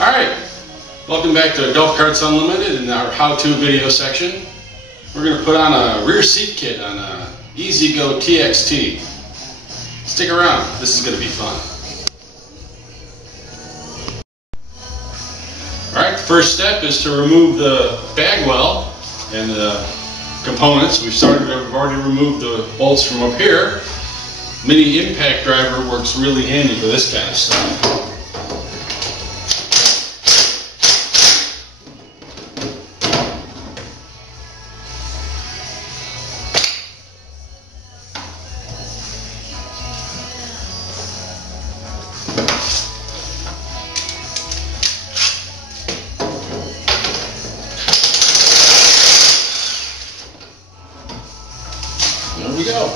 Alright, welcome back to Golf Carts Unlimited in our how-to video section. We're going to put on a rear seat kit on a EZGO TXT. Stick around, this is going to be fun. Alright, the first step is to remove the bag well and the components. We've already removed the bolts from up here. Mini impact driver works really handy for this kind of stuff. There we go.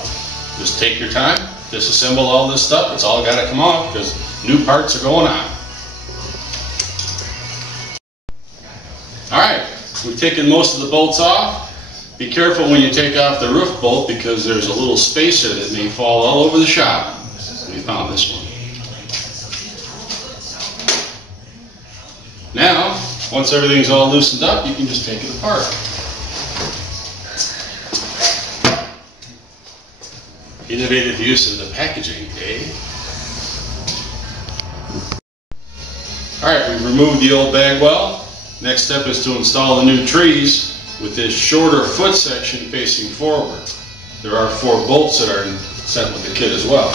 Just take your time, disassemble all this stuff. It's all got to come off because new parts are going on. Alright, we've taken most of the bolts off. Be careful when you take off the roof bolt because there's a little spacer that may fall all over the shop. We found this one. Now, once everything's all loosened up, you can just take it apart. Innovative use of the packaging, eh? Alright, we've removed the old bag well. Next step is to install the new trees with this shorter foot section facing forward. There are 4 bolts that are sent with the kit as well.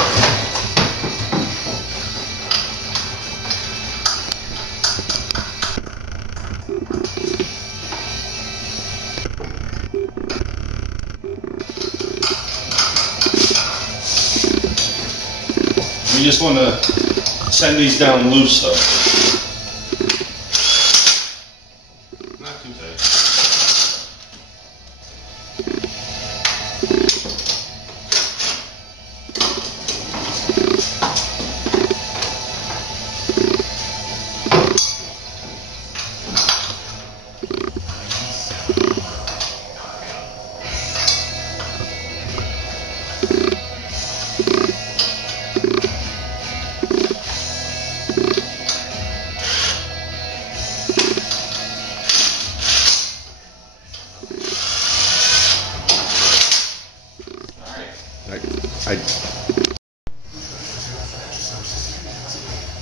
We just want to send these down loose though. Not too tight.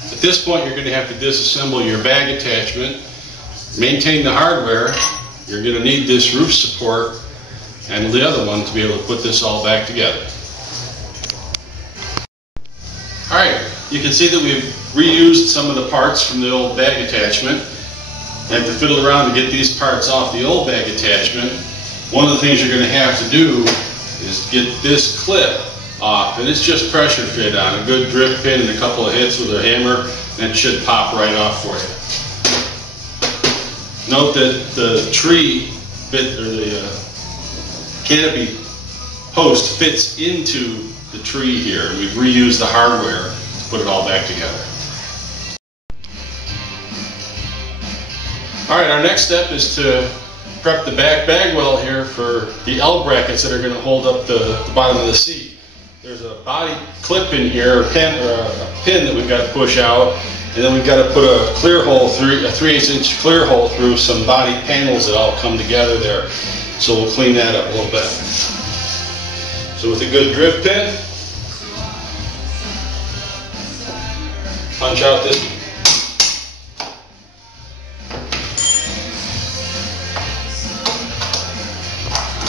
At this point, you're going to have to disassemble your bag attachment, maintain the hardware. You're going to need this roof support and the other one to be able to put this all back together. Alright, you can see that we've reused some of the parts from the old bag attachment. And to fiddle around to get these parts off the old bag attachment, one of the things you're going to have to do is get this clip off, and it's just pressure fit on a good drip pin and a couple of hits with a hammer, and it should pop right off for you. Note that the tree bit, or the canopy post fits into the tree here. We've reused the hardware to put it all back together. Alright, our next step is to prep the back bag well here for the L brackets that are going to hold up the bottom of the seat. There's a body clip in here, a pin that we've got to push out, and then we've got to put a clear hole through, a 3/8 inch clear hole through some body panels that all come together there. So we'll clean that up a little bit. So with a good drip pin, punch out this.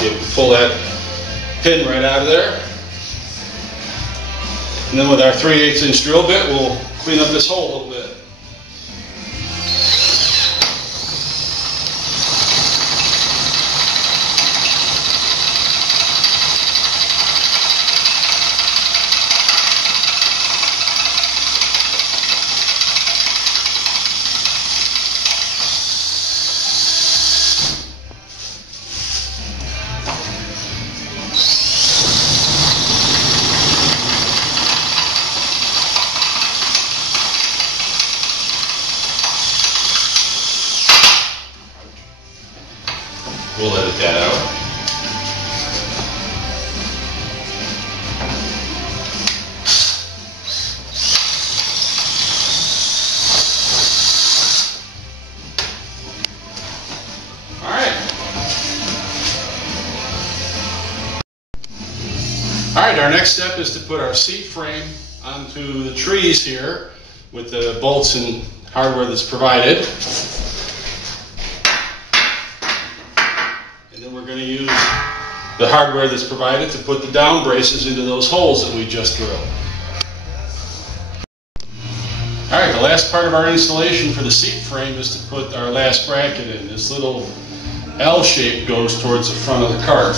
You pull that pin right out of there. And then with our 3/8 inch drill bit, we'll clean up this hole a little bit. our next step is to put our seat frame onto the trees here with the bolts and hardware that's provided. And then we're going to use the hardware that's provided to put the down braces into those holes that we just drilled. Alright, the last part of our installation for the seat frame is to put our last bracket in. This little L shape goes towards the front of the cart.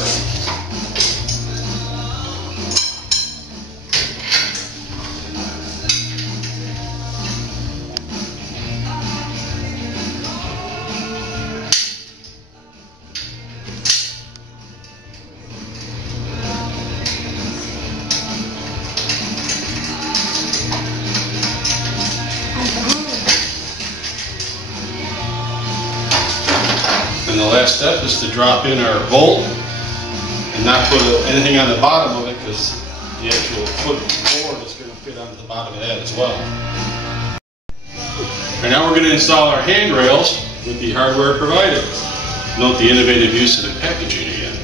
And the last step is to drop in our bolt and not put anything on the bottom of it, because the actual foot board is going to fit onto the bottom of that as well. And now we're going to install our handrails with the hardware provided. Note the innovative use of the packaging again.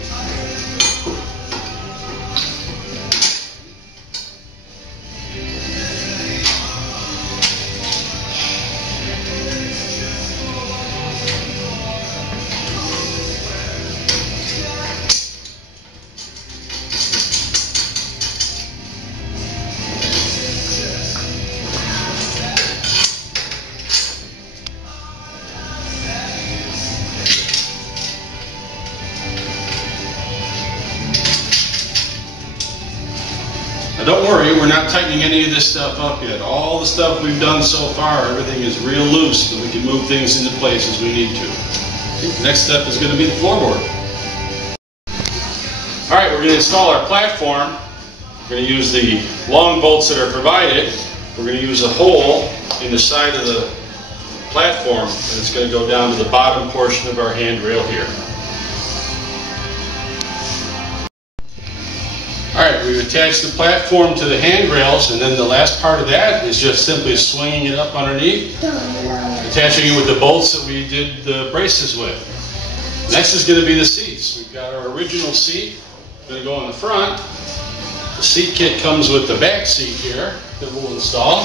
Now don't worry, we're not tightening any of this stuff up yet. All the stuff we've done so far, everything is real loose so we can move things into place as we need to. The next step is going to be the floorboard. Alright, we're going to install our platform. We're going to use the long bolts that are provided. We're going to use a hole in the side of the platform, and it's going to go down to the bottom portion of our handrail here. Alright, we've attached the platform to the handrails, and then the last part of that is just simply swinging it up underneath, attaching it with the bolts that we did the braces with. Next is going to be the seats. We've got our original seat, going to go in the front. The seat kit comes with the back seat here that we'll install.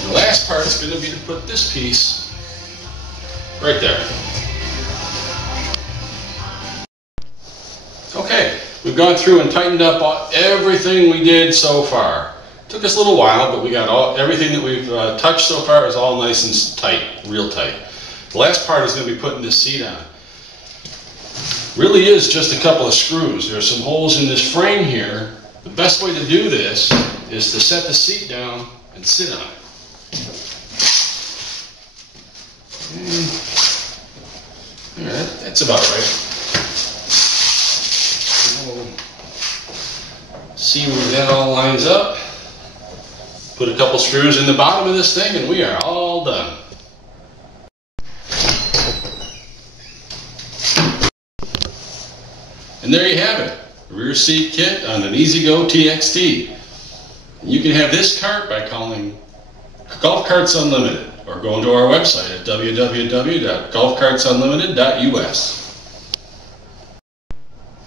And the last part is going to be to put this piece right there. Okay, we've gone through and tightened up everything we did so far. Took us a little while, but we got everything that we've touched so far is all nice and tight, real tight. The last part is going to be putting this seat on. Really is just a couple of screws. There are some holes in this frame here. The best way to do this is to set the seat down and sit on it. And that's about right. See where that all lines up. Put a couple screws in the bottom of this thing and we are all done. And there you have it, a rear seat kit on an EZGO TXT. You can have this cart by calling Golf Carts Unlimited or going to our website at www.golfcartsunlimited.us.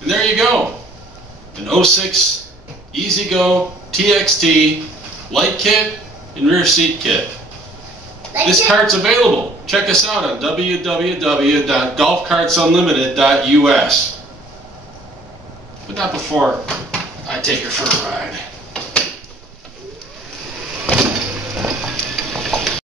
And there you go, an 06 EZGO TXT light kit and rear seat kit. This cart's available. Check us out on www.golfcartsunlimited.us. But not before I take her for a ride.